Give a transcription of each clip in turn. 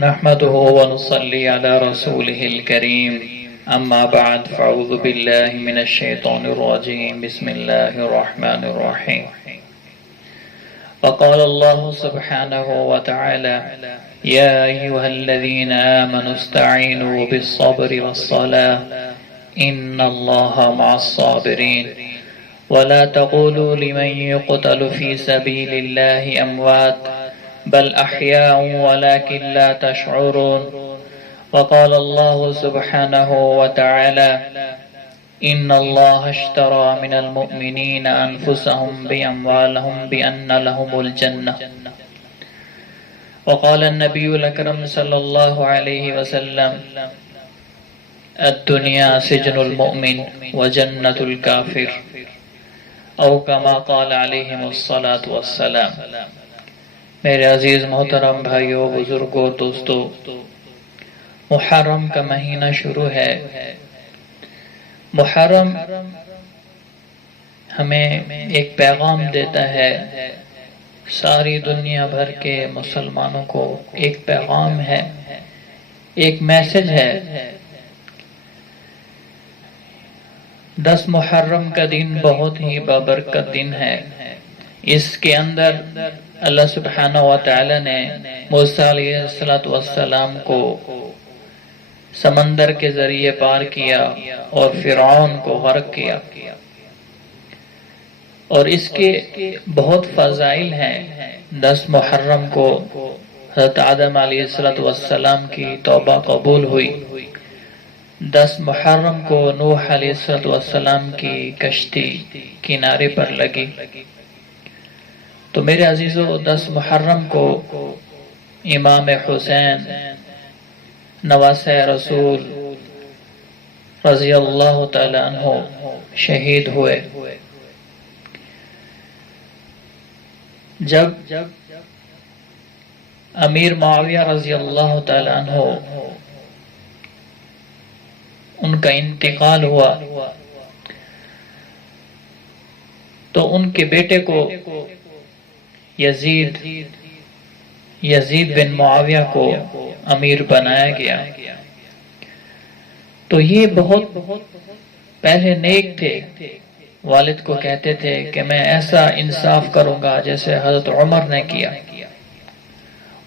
نحمده ونصلي على رسوله الكريم أما بعد فأعوذ بالله من الشيطان الرجيم بسم الله الرحمن الرحيم وقال الله سبحانه وتعالى يا أيها الذين آمنوا استعينوا بالصبر والصلاة إن الله مع الصابرين ولا تقولوا لمن يقتل في سبيل الله أموات بل أحياء ولكن لا تشعرون وقال الله سبحانه وتعالى إن الله اشترى من المؤمنين أنفسهم بأموالهم بأن لهم الجنة وقال النبي الأكرم صلى الله عليه وسلم الدنيا سجن المؤمن وجنة الكافر أو كما قال عليهم الصلاة والسلام۔ میرے عزیز محترم بھائیوں، بزرگوں، دوستو، محرم کا مہینہ شروع ہے۔ محرم ہمیں ایک پیغام دیتا ہے، ساری دنیا بھر کے مسلمانوں کو ایک پیغام ہے، ایک میسج ہے۔ 10 محرم کا دن بہت ہی بابرکت دن ہے۔ اس کے اندر اللہ سبحانہ وتعالی نے موسیٰ علیہ السلام کو سمندر کے ذریعے پار کیا اور فرعون کو غرق کیا، اور اس کے بہت فضائل ہیں۔ 10 محرم کو حضرت آدم علیہ السلام کی توبہ قبول ہوئی۔ 10 محرم کو نوح علیہ السلام کی کشتی کنارے پر لگی۔ تو میرے عزیزو، 10 محرم کو امام حسین نواسہ رسول رضی اللہ تعالی عنہ شہید ہوئے۔ جب امیر معاویہ رضی اللہ تعالی عنہ ان کا انتقال ہوا تو ان کے بیٹے کو یزید بن معاویہ کو امیر بنایا گیا۔ تو یہ بہت پہلے نیک تھے، والد کو کہتے تھے کہ میں ایسا انصاف کروں گا جیسے حضرت عمر نے کیا۔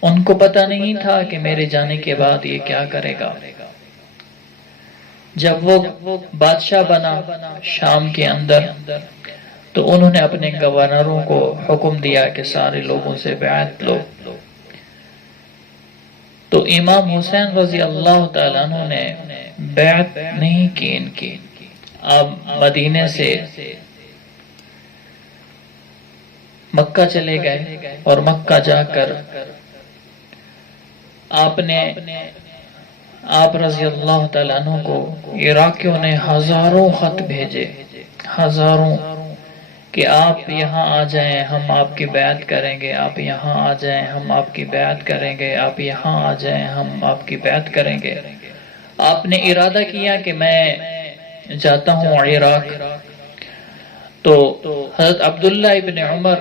ان کو پتہ نہیں تھا کہ میرے جانے کے بعد یہ کیا کرے گا۔ جب وہ بادشاہ بنا شام کے اندر، تو انہوں نے اپنے گورنروں کو حکم دیا کہ سارے لوگوں سے بیعت لو۔ تو امام حسین رضی اللہ تعالیٰ عنہ نے بیعت نہیں کی ان کی۔ آپ مدینے سے مکہ چلے گئے، اور مکہ جا کر آپ رضی اللہ تعالیٰ عنہ کو عراقیوں نے ہزاروں خط بھیجے، ہزاروں، کہ آپ یہاں آ جائیں ہم آپ کی بیعت کریں گے، آپ یہاں آ جائیں ہم آپ کی بیعت کریں گے، آپ یہاں آ جائیں ہم آپ کی بیعت کریں گے۔ آپ نے ارادہ کیا کہ میں جاتا ہوں عراق۔ تو حضرت عبداللہ ابن عمر،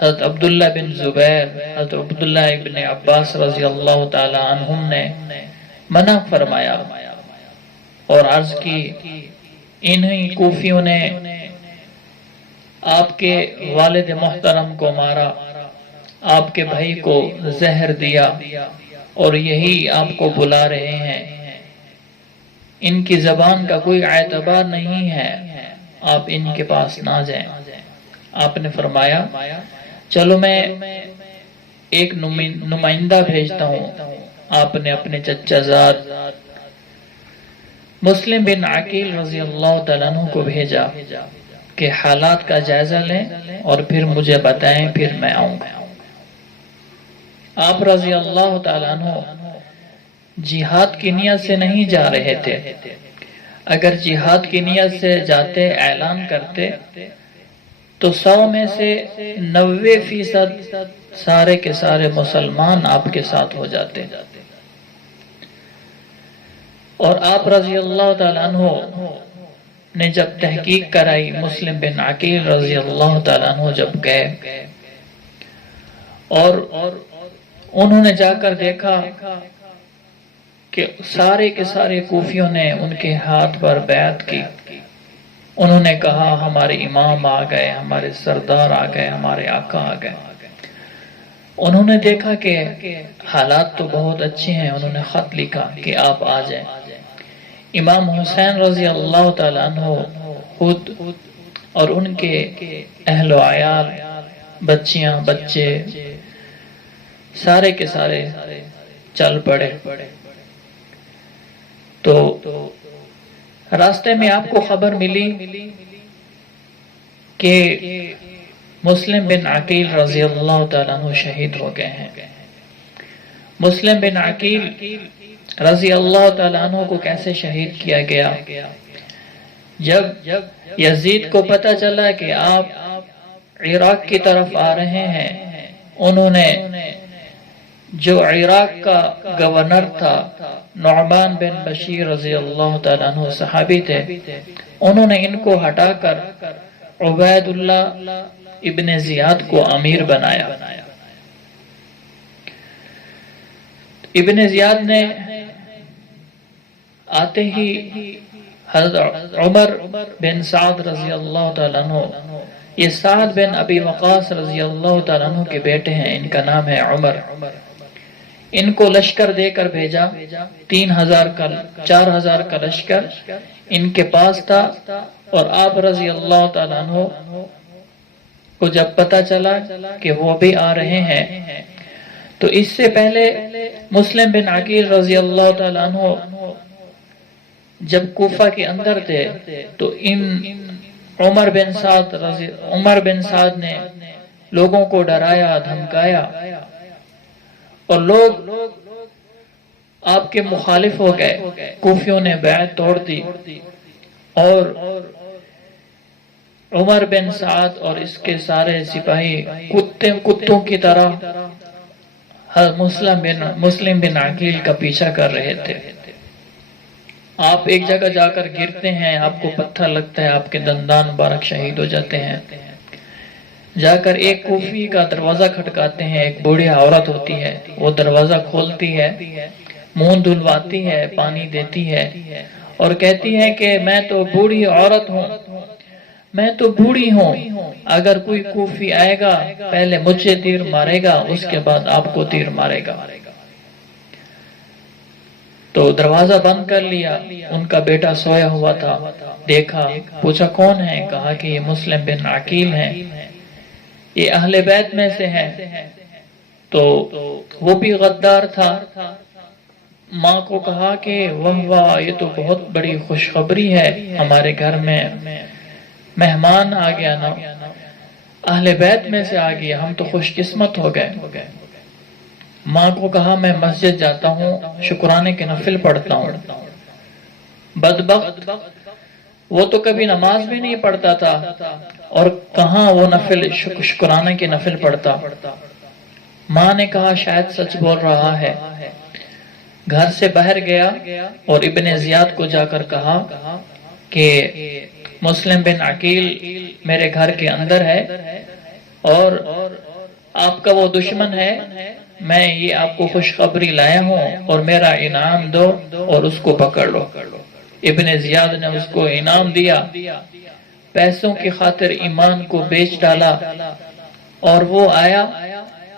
حضرت عبداللہ بن زبیر، حضرت عبداللہ ابن عباس رضی اللہ تعالی عنہم نے منع فرمایا اور عرض کی، انہی کوفیوں نے آپ کے والد محترم کو مارا، آپ کے بھائی کو زہر دیا، اور یہی آپ کو بلا رہے ہیں۔ ان کی زبان کا کوئی اعتبار نہیں ہے، آپ ان کے پاس نہ جائیں۔ آپ نے فرمایا چلو میں ایک نمائندہ بھیجتا ہوں۔ آپ نے اپنے چچا زاد مسلم بن عقیل رضی اللہ تعالیٰ عنہ کو بھیجا کہ حالات کا جائزہ لیں اور پھر مجھے بتائیں، پھر میں آؤں گا۔ آپ رضی اللہ تعالیٰ عنہ جہاد کی نیت سے نہیں جا رہے تھے۔ اگر جہاد کی نیت سے جاتے، اعلان کرتے، تو 100 میں سے 90% سارے کے سارے مسلمان آپ کے ساتھ ہو جاتے۔ اور آپ رضی اللہ تعالیٰ عنہ نے جب تحقیق کرائی، مسلم بن عقیل رضی اللہ تعالیٰ عنہ جب گئے اور انہوں نے جا کر دیکھا کہ سارے کے سارے کوفیوں نے ان کے ہاتھ پر بیعت کی. انہوں نے کہا ہمارے امام آ گئے، ہمارے سردار آ گئے، ہمارے آقا آ گئے. انہوں نے دیکھا کہ حالات تو بہت اچھے ہیں. انہوں نے خط لکھا کہ آپ آ جائیں. امام حسین رضی اللہ تعالیٰ عنہ خود اور ان کے اہل و عیال، بچیاں بچے سارے کے سارے چل پڑے. تو راستے میں آپ کو خبر ملی کہ مسلم بن عقیل رضی اللہ تعالیٰ عنہ شہید ہو گئے ہیں. مسلم بن عقیل رضی اللہ تعالیٰ عنہ کو کیسے شہید کیا گیا؟ جب یزید کو پتہ چلا کہ آپ عراق کی طرف آ رہے ہیں، انہوں نے جو عراق کا گورنر تھا نعمان بن بشیر رضی اللہ تعالیٰ عنہ صحابی تھے، انہوں نے ان کو ہٹا کر عبید اللہ ابن زیاد کو امیر بنایا. ابن زیاد نے آتے ہی حضرت عمر بن سعد رضی اللہ تعالیٰ عنہ، یہ سعد بن ابی وقاص رضی اللہ تعالیٰ عنہ کے بیٹے ہیں، ان کا نام ہے عمر. ان کو لشکر دے کر بھیجا. 4,000 کا لشکر ان کے پاس تھا. اور آپ رضی اللہ تعالیٰ عنہ کو جب پتہ چلا کہ وہ بھی آ رہے ہیں، تو اس سے پہلے مسلم بن عقیل رضی اللہ تعالیٰ عنہ جب کوفہ کے اندر تھے تو عمر بن سعد نے لوگوں کو ڈرایا، دھمکایا، اور لوگ آپ کے مخالف ہو گئے. کوفیوں نے بیعت توڑ دی اور عمر بن سعد اور اس کے سارے سپاہی کتوں کی طرح مسلم بن عقیل کا پیچھا کر رہے تھے. آپ ایک جگہ جا کر گرتے ہیں، آپ کو پتھر لگتا ہے، آپ کے دندان مبارک شہید ہو جاتے ہیں. جا کر ایک کوفی کا دروازہ کھٹکاتے ہیں. ایک بوڑھی عورت ہوتی ہے، وہ دروازہ کھولتی ہے، منہ دھلواتی ہے، پانی دیتی ہے اور کہتی ہے کہ میں تو بوڑھی عورت ہوں، میں تو بوڑھی ہوں، اگر کوئی کوفی آئے گا پہلے مجھے تیر مارے گا، اس کے بعد آپ کو تیر مارے گا. تو دروازہ بند کر لیا. ان کا بیٹا سویا ہوا تھا، دیکھا، پوچھا کون ہے؟ کہا کہ یہ مسلم بن عقیل ہیں، یہ اہل بیت میں سے ہیں. تو وہ بھی غدار تھا. ماں کو کہا کہ واہ یہ تو بہت بڑی خوشخبری ہے، ہمارے گھر میں مہمان آ گیا نا، اہل بیت میں سے آ گیا، ہم تو خوش قسمت ہو گئے. ماں کو کہا میں مسجد جاتا ہوں، شکرانے کے نفل پڑھتا ہوں. بدبخت، وہ تو کبھی نماز بھی نہیں پڑھتا تھا اور کہاں وہ شکرانے کے نفل پڑھتا. ماں نے کہا شاید سچ بول رہا ہے. گھر سے باہر گیا اور ابن زیاد کو جا کر کہا کہ مسلم بن عقیل میرے گھر کے اندر ہے اور آپ کا وہ دشمن ہے، میں یہ آپ کو خوشخبری لایا ہوں اور میرا انعام دو اور اس کو پکڑ لو. ابن زیاد نے اس کو انعام دیا، پیسوں کی خاطر ایمان کو بیچ ڈالا اور وہ آیا.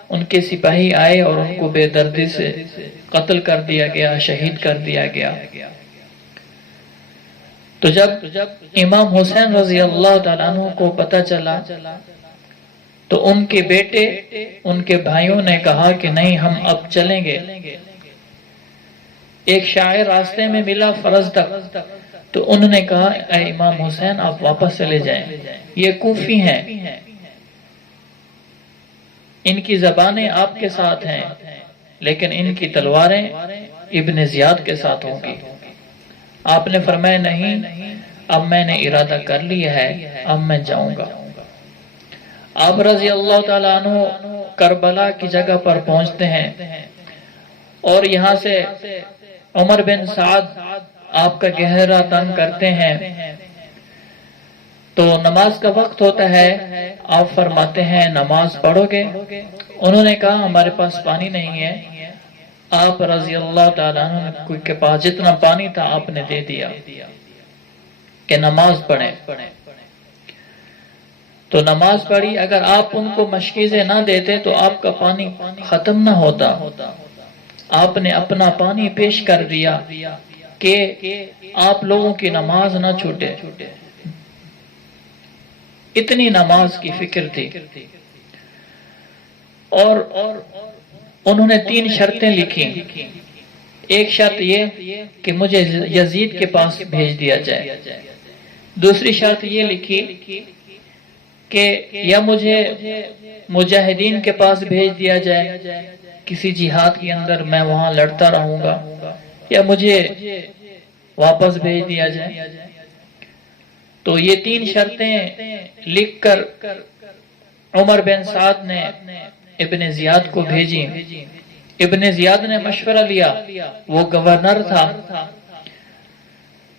ان کے سپاہی آئے اور ان کو بے دردی سے قتل کر دیا گیا، شہید کر دیا گیا. تو جب امام حسین رضی اللہ تعالیٰ عنہ کو پتہ چلا تو ان کے بیٹے، ان کے بھائیوں نے کہا کہ نہیں ہم اب چلیں گے. ایک شاعر راستے میں ملا فرض تک، تو انہوں نے کہا اے امام حسین آپ واپس چلے جائیں، یہ کوفی ہیں، ان کی زبانیں آپ کے ساتھ ہیں لیکن ان کی تلواریں ابن زیاد کے ساتھ ہوں گی. آپ نے فرمایا نہیں، اب میں نے ارادہ کر لیا ہے، اب میں جاؤں گا. آپ رضی اللہ تعالیٰ عنہ کربلا کی جگہ پر پہنچتے ہیں اور یہاں سے عمر بن سعد آپ کا گہرا تنگ کرتے ہیں. تو نماز کا وقت ہوتا ہے، آپ فرماتے ہیں نماز پڑھو گے؟ انہوں نے کہا ہمارے پاس پانی نہیں ہے، آپ رضی اللہ تعالیٰ عنہ کے پاس جتنا پانی تھا آپ نے دے دیا کہ نماز پڑھیں۔ تو نماز پڑھی، اگر آپ ان کو مشکیزیں نہ دیتے تو آپ کا پانی ختم نہ ہوتا۔ آپ نے اپنا پانی پیش کر دیا کہ آپ لوگوں کی نماز نہ چھوٹے، اتنی نماز کی فکر تھی۔ اور انہوں نے 3 شرطیں لکھی۔ ایک شرط یہ کہ مجھے یزید کے پاس بھیج دیا جائے، دوسری شرط یہ لکھی کہ یا مجھے مجاہدین کے پاس بھیج دیا جائے کسی جہاد کے اندر، میں وہاں لڑتا رہوں گا، یا مجھے واپس بھیج دیا جائے۔ تو یہ 3 شرطیں لکھ کر عمر بن سعد نے ابن زیاد کو بھیجی۔ ابن زیاد نے مشورہ لیا، وہ گورنر تھا،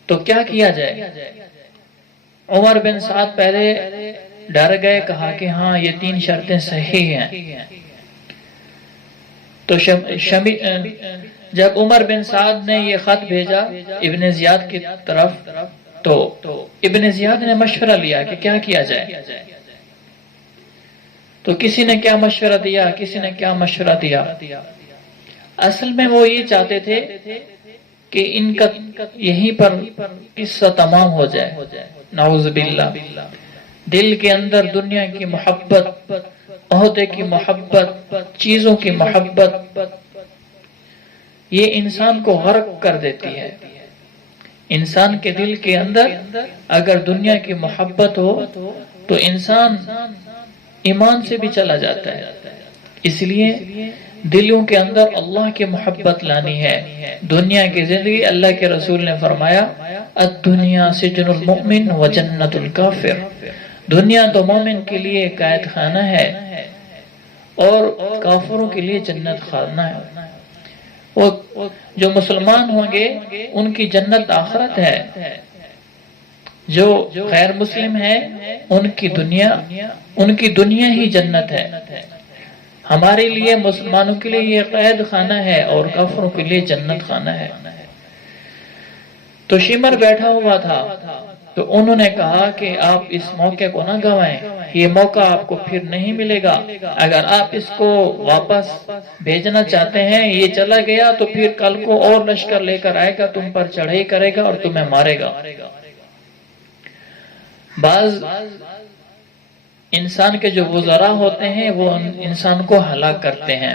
تو کیا کیا جائے؟ عمر بن سعد پہلے ڈر گئے، کہا کہ ہاں یہ 3 شرطیں صحیح ہیں۔ تو جب عمر بن سعد نے یہ خط بھیجا ابن زیاد کی طرف، تو ابن زیاد نے مشورہ لیا کہ کیا کیا جائے۔ تو کسی نے کیا مشورہ دیا، کسی نے کیا مشورہ دیا۔ اصل میں وہ یہ چاہتے تھے کہ ان کا یہیں پر قصہ تمام ہو جائے، نعوذ باللہ۔ دل کے اندر دنیا کی محبت، عہدے کی محبت، چیزوں کی محبت، یہ انسان کو غرق کر دیتی ہے۔ انسان کے دل کے اندر اگر دنیا کی محبت ہو تو انسان ایمان سے بھی چلا جاتا ہے۔ اس لیے دلوں کے اندر اللہ کی محبت لانی ہے۔ دنیا کی زندگی، اللہ کے رسول نے فرمایا الدنیا سجن المؤمن و جنت الکافر، دنیا تو مومن کے لیے قید خانہ ہے اور کافروں کے لیے جنت خانہ ہے۔ وہ جو مسلمان ہوں گے ان کی جنت آخرت ہے، جو غیر مسلم ہے ان کی دنیا ہی جنت ہے۔ ہمارے لیے مسلمانوں کے لیے یہ قید خانہ ہے اور کافروں کے لیے جنت خانہ ہے۔ تو شمر بیٹھا ہوا تھا، تو انہوں نے کہا کہ آپ اس موقع کو نہ گوائیں، یہ موقع آپ کو پھر نہیں ملے گا۔ اگر آپ اس کو واپس بھیجنا چاہتے ہیں، یہ چلا گیا تو پھر کل کو اور لشکر لے کر آئے گا، تم پر چڑھائی کرے گا اور تمہیں مارے گا۔ بعض انسان کے جو وزراء ہوتے ہیں وہ انسان کو ہلاک کرتے ہیں،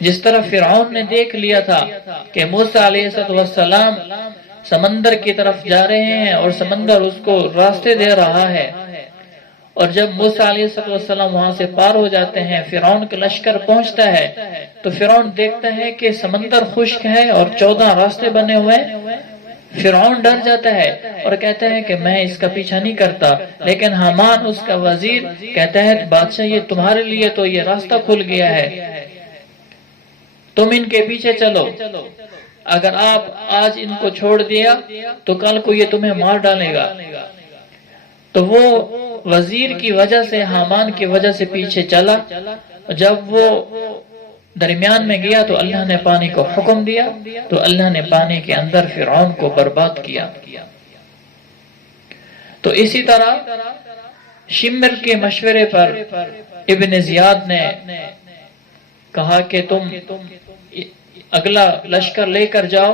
جس طرح فرعون نے دیکھ لیا تھا کہ موسیٰ علیہ السلام سمندر کی طرف جا رہے ہیں اور سمندر اس کو راستے دے رہا ہے، اور جب موسیٰ علیہ السلام وہاں سے پار ہو جاتے ہیں، فرعون کا لشکر پہنچتا ہے، تو فرعون دیکھتا ہے کہ سمندر خشک ہے اور 14 راستے بنے ہوئے۔ فرعون ڈر جاتا ہے اور کہتا ہے کہ میں اس کا پیچھا نہیں کرتا، لیکن حامان اس کا وزیر کہتا ہے بادشاہ یہ تمہارے لیے تو یہ راستہ کھل گیا ہے، تم ان کے پیچھے چلو، اگر آپ آج ان کو چھوڑ دیا تو کل کو یہ تمہیں مار ڈالے گا۔ تو وہ وزیر کی وجہ سے، حامان کی وجہ سے پیچھے چلا، جب وہ درمیان میں گیا تو اللہ نے پانی کو حکم دیا، تو اللہ نے پانی کے اندر فرعون کو برباد کیا۔ تو اسی طرح شمر کے مشورے پر ابن زیاد نے کہا کہ تم اگلا لشکر لے کر جاؤ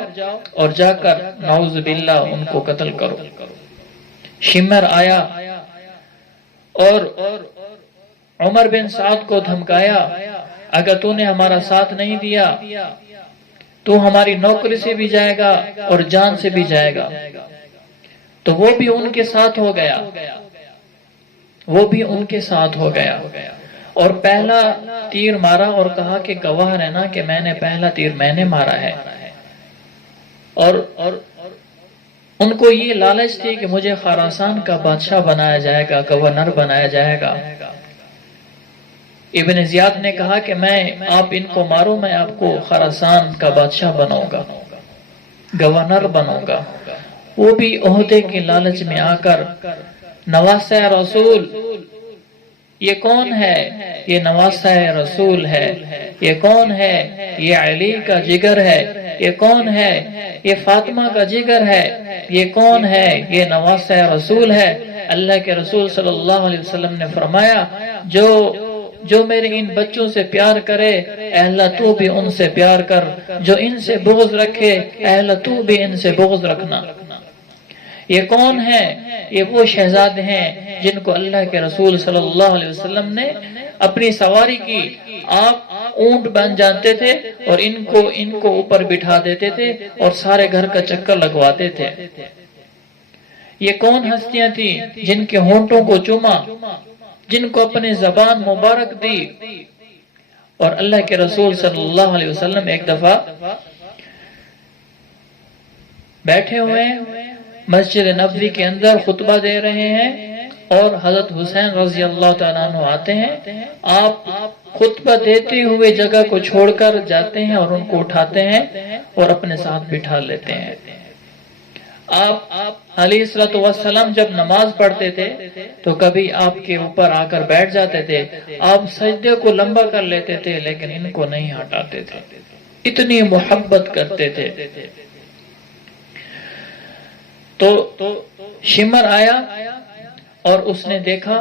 اور جا کر نعوذ باللہ ان کو قتل کرو۔ شمر آیا اور عمر بن سعد کو دھمکایا، اگر تو نے ہمارا ساتھ نہیں دیا تو ہماری نوکری سے بھی جائے گا اور جان سے بھی جائے گا۔ تو وہ بھی ان کے ساتھ ہو گیا، وہ بھی ان کے ساتھ ہو گیا اور پہلا تیر مارا اور کہا کہ گواہ رہنا کہ میں نے پہلا تیر میں نے مارا ہے۔ اور ان کو یہ لالچ تھی کہ مجھے خراسان کا بادشاہ بنایا جائے گا، گورنر بنایا جائے گا۔ ابن زیاد نے کہا کہ آپ ان کو مارو، میں آپ کو خراسان کا بادشاہ بناؤں گا، گورنر بناؤں گا۔ وہ بھی عہدے کے لالچ میں آ کر نواسہ رسول یہ کون ہے؟ یہ نواسہ رسول ہے۔ یہ کون ہے؟ یہ علی کا جگر ہے۔ یہ کون ہے؟ یہ فاطمہ کا جگر ہے۔ یہ کون ہے؟ یہ نواسہ رسول ہے۔ اللہ کے رسول صلی اللہ علیہ وسلم نے فرمایا جو میرے ان بچوں سے پیار کرے، اے اللہ تو بھی ان سے پیار کر، جو ان سے بغض رکھے، اے اللہ تو بھی ان سے بغض رکھنا۔ یہ کون ہے؟ یہ وہ شہزادے ہیں جن کو اللہ کے رسول صلی اللہ علیہ وسلم نے اپنی سواری کی۔ آپ اونٹ بن جاتے تھے اور ان کو اوپر بٹھا دیتے تھے اور سارے گھر کا چکر لگواتے تھے۔ یہ کون ہستیاں تھیں جن کے ہونٹوں کو چوما، جن کو اپنی زبان مبارک دی؟ اور اللہ کے رسول صلی اللہ علیہ وسلم ایک دفعہ بیٹھے ہوئے مسجد نبوی کے اندر خطبہ دے رہے ہیں اور حضرت حسین رضی اللہ تعالیٰ عنہ آتے ہیں۔ آپ خطبہ دیتے ہوئے جگہ کو چھوڑ کر جاتے ہیں اور ان کو اٹھاتے ہیں اور اپنے ساتھ بٹھا لیتے ہیں۔ آپ علیہ الصلوۃ والسلام جب نماز پڑھتے تھے تو کبھی آپ کے اوپر آ کر بیٹھ جاتے تھے، آپ سجدے کو لمبا کر لیتے تھے لیکن ان کو نہیں ہٹاتے تھے، اتنی محبت کرتے تھے۔ تو شمر آیا اور اس نے دیکھا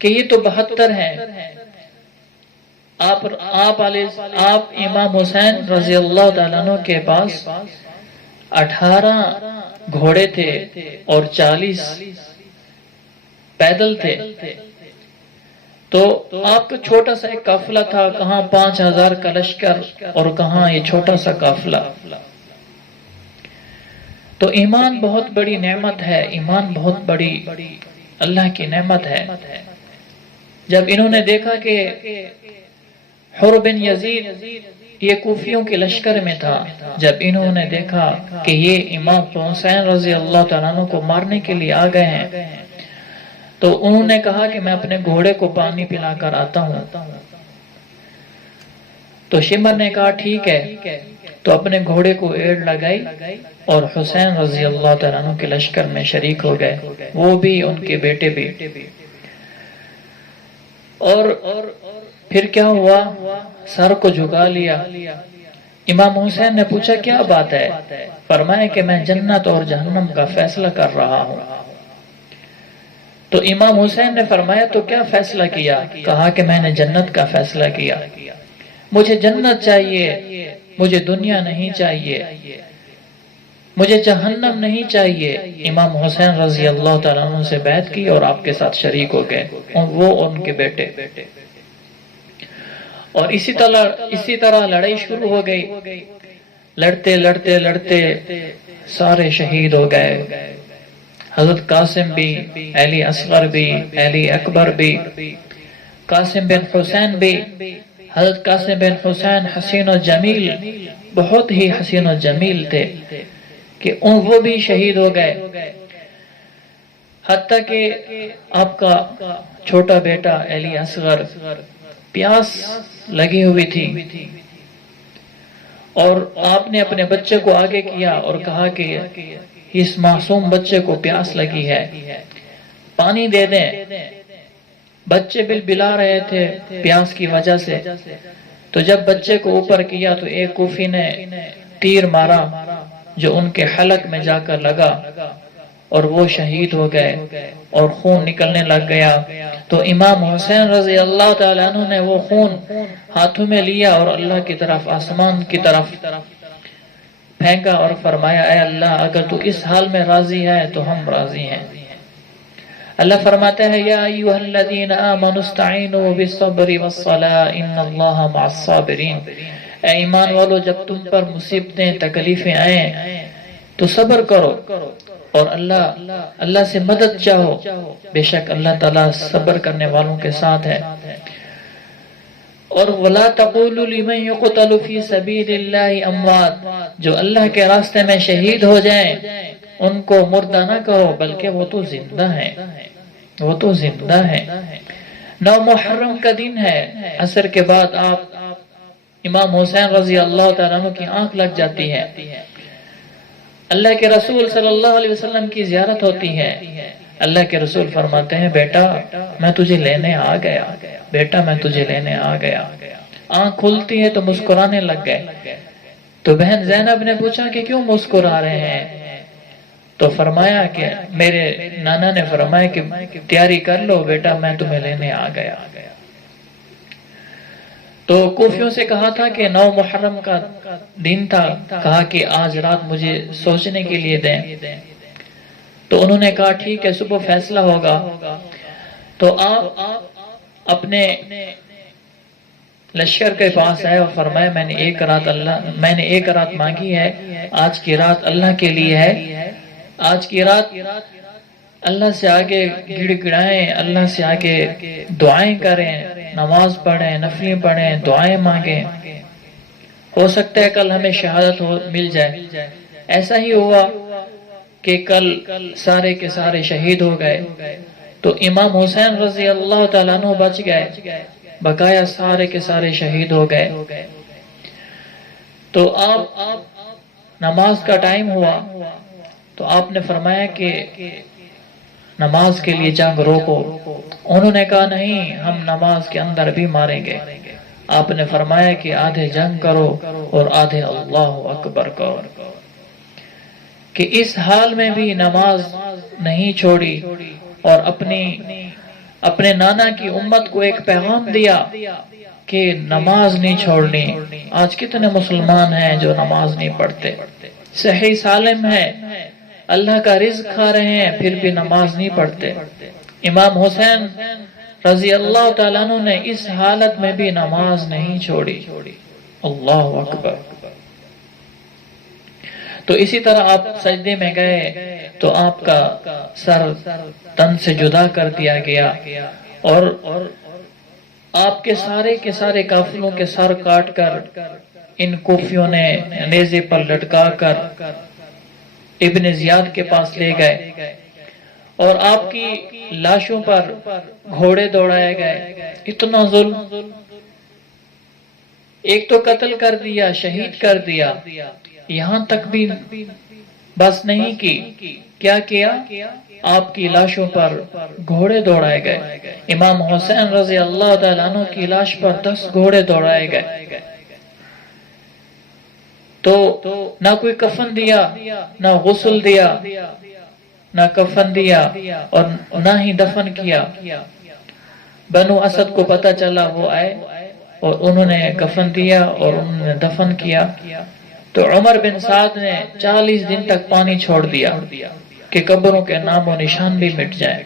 کہ یہ تو 72 ہیں۔ آپ امام حسین رضی اللہ تعالیٰ عنہ کے پاس 18 گھوڑے تھے اور 40 پیدل تھے۔ تو آپ کا چھوٹا سا ایک قافلہ تھا، کہاں 5000 کا لشکر اور کہاں یہ چھوٹا سا قافلہ۔ تو ایمان بہت بڑی نعمت ہے، ایمان بہت بڑی اللہ کی نعمت ہے۔ جب انہوں نے دیکھا کہ حر بن یزید یہ کوفیوں کے لشکر میں تھا، جب انہوں نے دیکھا کہ یہ امام حسین رضی اللہ تعالیٰ عنہ کو مارنے کے لیے آ گئے ہیں، تو انہوں نے کہا کہ میں اپنے گھوڑے کو پانی پلا کر آتا ہوں۔ تو شمر نے کہا ٹھیک ہے، تو اپنے گھوڑے کو ایڑ لگائی اور حسین رضی اللہ تعالیٰ عنہ کے لشکر میں شریک ہو گئے، وہ بھی ان کے بیٹے بھی۔ اور پھر کیا ہوا؟ سر کو جھکا لیا۔ امام حسین نے پوچھا کیا بات ہے؟ فرمایا کہ میں جنت اور جہنم کا فیصلہ کر رہا ہوں۔ تو امام حسین نے فرمایا تو کیا فیصلہ کیا؟ کہا کہ میں نے جنت کا فیصلہ کیا، مجھے جنت چاہیے، مجھے دنیا نہیں چاہیے، مجھے جہنم نہیں چاہیے۔ امام حسین رضی اللہ تعالیٰ عنہ سے بیعت کی اور آپ کے ساتھ شریک ہو گئے، وہ ان کے بیٹے۔ اور اسی طرح لڑائی شروع ہو گئی، لڑتے لڑتے لڑتے سارے شہید ہو گئے۔ حضرت قاسم بھی، علی اصغر بھی، علی اکبر بھی، قاسم بن حسین بھی۔ حضرت قاسم بن حسین حسین و جمیل، بہت ہی حسین و جمیل تھے کہ وہ بھی شہید ہو گئے۔ حتیٰ کہ آپ کا چھوٹا بیٹا علی اصغر، پیاس لگی ہوئی تھی اور آپ نے اپنے بچے کو آگے کیا اور کہا کہ اس معصوم بچے کو پیاس لگی ہے، پانی دے دیں۔ بچے بلبلا رہے تھے پیاس کی وجہ سے، تو جب بچے کو اوپر کیا تو ایک کوفی نے تیر مارا جو ان کے حلق میں جا کر لگا اور وہ شہید ہو گئے اور خون نکلنے لگ گیا۔ تو امام حسین رضی اللہ تعالیٰ عنہ نے وہ خون ہاتھوں میں لیا اور اللہ کی طرف، آسمان کی طرف پھینکا اور فرمایا اے اللہ اگر تو اس حال میں راضی ہے تو ہم راضی ہیں۔ اللہ فرماتا ہے یا ایھا الذین آمنوا استعینوا بالصبر والصلاۃ ان اللہ مع الصابرین۔ اے ایمان والو جب تم پر مصیبتیں تکلیفیں آئیں تو صبر کرو اور اللہ سے مدد چاہو، بے شک اللہ تعالیٰ صبر کرنے والوں کے ساتھ ہے۔ اور وَلَا تَقُولُوا لِمَنْ يُقْتَلُ فِي سَبِيلِ اللَّهِ أَمْوَاتٌ، جو اللہ کے راستے میں شہید ہو جائیں ان کو مردہ نہ کہو بلکہ وہ تو زندہ ہیں، وہ تو زندہ ہیں۔ 9 محرم کا دن ہے، عصر کے بعد آپ امام حسین رضی اللہ تعالیٰ عنہ کی آنکھ لگ جاتی ہے، اللہ کے رسول صلی اللہ علیہ وسلم کی زیارت ہوتی ہے، اللہ کے رسول فرماتے ہیں بیٹا میں تجھے لینے آ گیا، بیٹا میں تجھے لینے آ گیا۔ آنکھ کھلتی ہے تو مسکرانے لگ گئے۔ تو بہن زینب نے پوچھا کہ کیوں مسکرا رہے ہیں؟ تو فرمایا کہ میرے نانا نے فرمایا کہ تیاری کر لو بیٹا میں تمہیں لینے آ گیا۔ تو کوفیوں سے کہا تھا کہ 9 محرم کا دن تھا، کہا کہ آج رات مجھے سوچنے کے لیے دیں۔ تو انہوں نے کہا ٹھیک ہے صبح فیصلہ ہوگا۔ تو آپ اپنے لشکر کے پاس آئے اور فرمایا میں نے ایک رات مانگی ہے، آج کی رات اللہ کے لیے ہے، آج کی رات اللہ سے آگے گڑ گڑائیں، اللہ سے آگے دعائیں کریں، نماز پڑھیں، نفلیں پڑھیں، دعائیں مانگیں، ہو سکتا ہے کل ہمیں شہادت مل جائے۔ ایسا ہی ہوا کہ کل سارے کے سارے شہید ہو گئے۔ تو امام حسین رضی اللہ تعالیٰ عنہ بچ گئے، بقایا سارے کے سارے شہید ہو گئے۔ تو آپ نماز کا ٹائم ہوا تو آپ نے فرمایا کہ نماز کے لیے جنگ روکو۔ انہوں نے کہا نہیں ہم نماز کے اندر بھی ماریں گے۔ آپ نے فرمایا کہ آدھے جنگ کرو اور آدھے اللہ اکبر کرو، کہ اس حال میں بھی نماز نہیں چھوڑی اور اپنے نانا کی امت کو ایک پیغام دیا کہ نماز نہیں چھوڑنی۔ آج کتنے مسلمان ہیں جو نماز نہیں پڑھتے، صحیح سالم ہے، اللہ کا رزق کھا رہے ہیں، پھر بھی نماز نہیں پڑھتے۔ امام حسین رضی اللہ تعالیٰ عنہ نے اس حالت میں بھی نماز نہیں چھوڑی۔ اللہ اکبر۔ تو اسی طرح آپ سجدے میں گئے تو آپ کا سر تن سے جدا کر دیا گیا اور آپ کے سارے قافلوں کے سر کاٹ کر ان کوفیوں نے نیزے پر لٹکا کر ابن زیاد کے پاس لے گئے اور آپ کی لاشوں پر گھوڑے دوڑائے گئے۔ اتنا ظلم، ایک تو قتل کر دیا، شہید کر دیا، یہاں تک بھی بس نہیں کی، کیا کیا؟ آپ کی لاشوں پر گھوڑے دوڑائے گئے۔ امام حسین رضی اللہ تعالیٰ عنہ کی لاش پر 10 گھوڑے دوڑائے گئے۔ تو نہ کوئی کفن دیا، نہ غسل دیا، نہ کفن دیا اور نہ ہی دفن کیا۔ بنو اسد کو پتہ چلا، وہ آئے اور انہوں نے کفن دیا اور انہوں نے دفن کیا۔ تو عمر بن سعد نے 40 دن تک پانی چھوڑ دیا کہ قبروں کے نام و نشان بھی مٹ جائے۔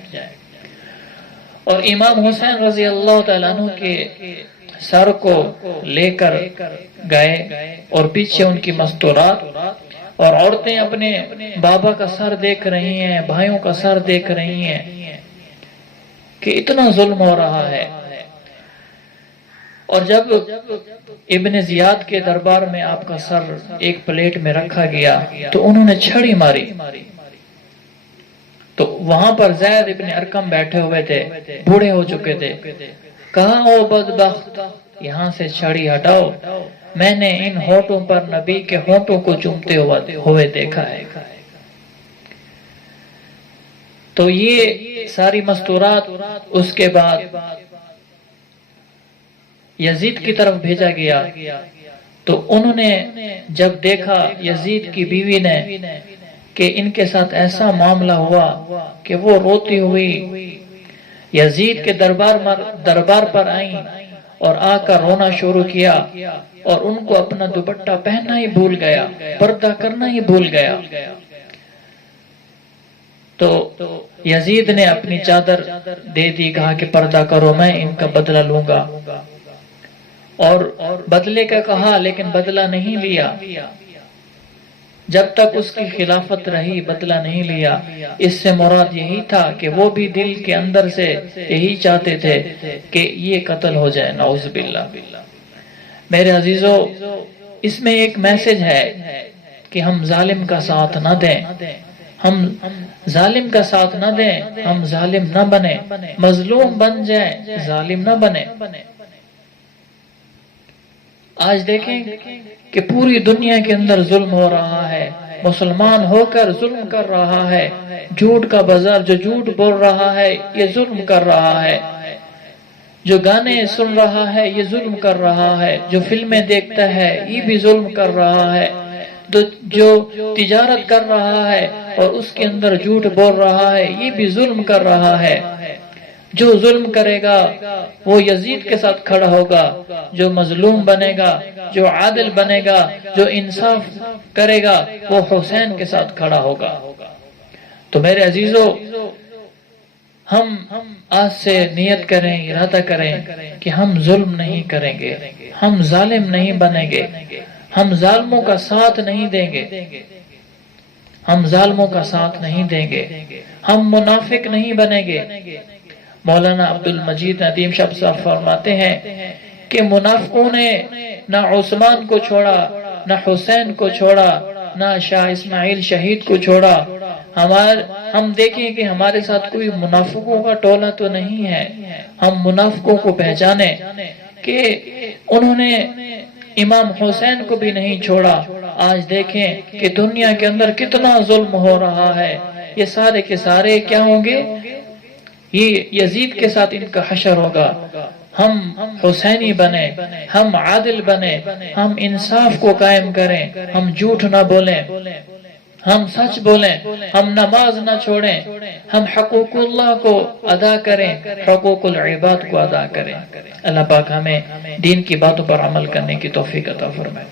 اور امام حسین رضی اللہ تعالیٰ عنہ کے سر کو لے کر گئے اور پیچھے ان کی مستورات، اور عورتیں اپنے بابا کا سر دیکھ رہی ہیں، بھائیوں کا سر دیکھ رہی ہیں کہ اتنا ظلم ہو رہا ہے۔ اور جب ابن زیاد کے دربار میں آپ کا سر ایک پلیٹ میں رکھا گیا تو انہوں نے چھڑی ماری۔ تو وہاں پر زید ابن ارقم بیٹھے ہوئے تھے، بوڑھے ہو چکے تھے۔ کہا او بدبخت یہاں سے چھڑی ہٹاؤ، میں نے ان ہونٹوں پر نبی کے ہونٹوں کو چومتے ہوئے دیکھا ہے۔ تو یہ ساری مستورات اس کے بعد یزید کی طرف بھیجا گیا۔ تو انہوں نے جب دیکھا یزید کی بیوی نے کہ ان کے ساتھ ایسا معاملہ ہوا کہ وہ روتی ہوئی یزید کے دربار پر آئیں اور آ کر رونا شروع کیا اور ان کو اپنا دوپٹہ پہننا ہی بھول گیا، پردہ کرنا ہی بھول گیا۔ تو یزید نے اپنی چادر دے دی، کہا کہ پردہ کرو میں ان کا بدلہ لوں گا، اور بدلے کا کہا لیکن بدلہ نہیں لیا۔ جب تک اس کی خلافت رہی بدلہ نہیں لیا۔ اس سے مراد یہی تھا کہ وہ بھی دل کے اندر سے یہی چاہتے تھے کہ یہ قتل ہو جائے، نعوذ باللہ۔ میرے عزیزو، اس میں ایک میسج ہے کہ ہم ظالم کا ساتھ نہ دیں، ہم ظالم کا ساتھ نہ دیں، ہم ظالم نہ بنیں، مظلوم بن جائیں، ظالم نہ بنیں۔ آج دیکھیں کہ پوری دنیا کے اندر ظلم ہو رہا ہے، مسلمان ہو کر ظلم کر رہا ہے، جھوٹ کا بازار، جو جھوٹ بول رہا ہے یہ ظلم کر رہا ہے، جو گانے سن رہا ہے یہ ظلم کر رہا ہے، جو فلمیں دیکھتا ہے یہ بھی ظلم کر رہا ہے، جو تجارت کر رہا ہے اور اس کے اندر جھوٹ بول رہا ہے یہ بھی ظلم کر رہا ہے۔ جو ظلم کرے گا وہ یزید کے ساتھ کھڑا ہوگا، جو مظلوم بنے گا، جو عادل بنے گا، جو انصاف کرے گا وہ حسین کے ساتھ کھڑا ہوگا۔ تو میرے عزیزو، ہم آج سے نیت کریں، ارادہ کریں کہ ہم ظلم نہیں کریں گے، ہم ظالم نہیں بنیں گے، ہم ظالموں کا ساتھ نہیں دیں گے، ہم ظالموں کا ساتھ نہیں دیں گے، ہم منافق نہیں بنیں گے۔ مولانا عبد المجید ندیم شاہ صاحب فرماتے ہیں کہ منافقوں نے نہ عثمان کو چھوڑا، نہ حسین کو چھوڑا، نہ شاہ اسماعیل شہید کو چھوڑا۔ ہم دیکھیں کہ ہمارے ساتھ کوئی منافقوں کا ٹولہ تو نہیں ہے، ہم منافقوں کو پہچانے کہ انہوں نے امام حسین کو بھی نہیں چھوڑا۔ آج دیکھیں کہ دنیا کے اندر کتنا ظلم ہو رہا ہے، یہ سارے کے سارے کیا ہوں گے؟ یہ یزید کے ساتھ ان کا حشر ہوگا۔ ہم حسینی بنے، ہم عادل بنے، ہم انصاف کو قائم کریں، ہم جھوٹ نہ بولیں، ہم سچ بولیں، ہم نماز نہ چھوڑیں، ہم حقوق اللہ کو ادا کریں، حقوق العباد کو ادا کریں۔ اللہ پاک ہمیں دین کی باتوں پر عمل کرنے کی توفیق عطا فرمائے۔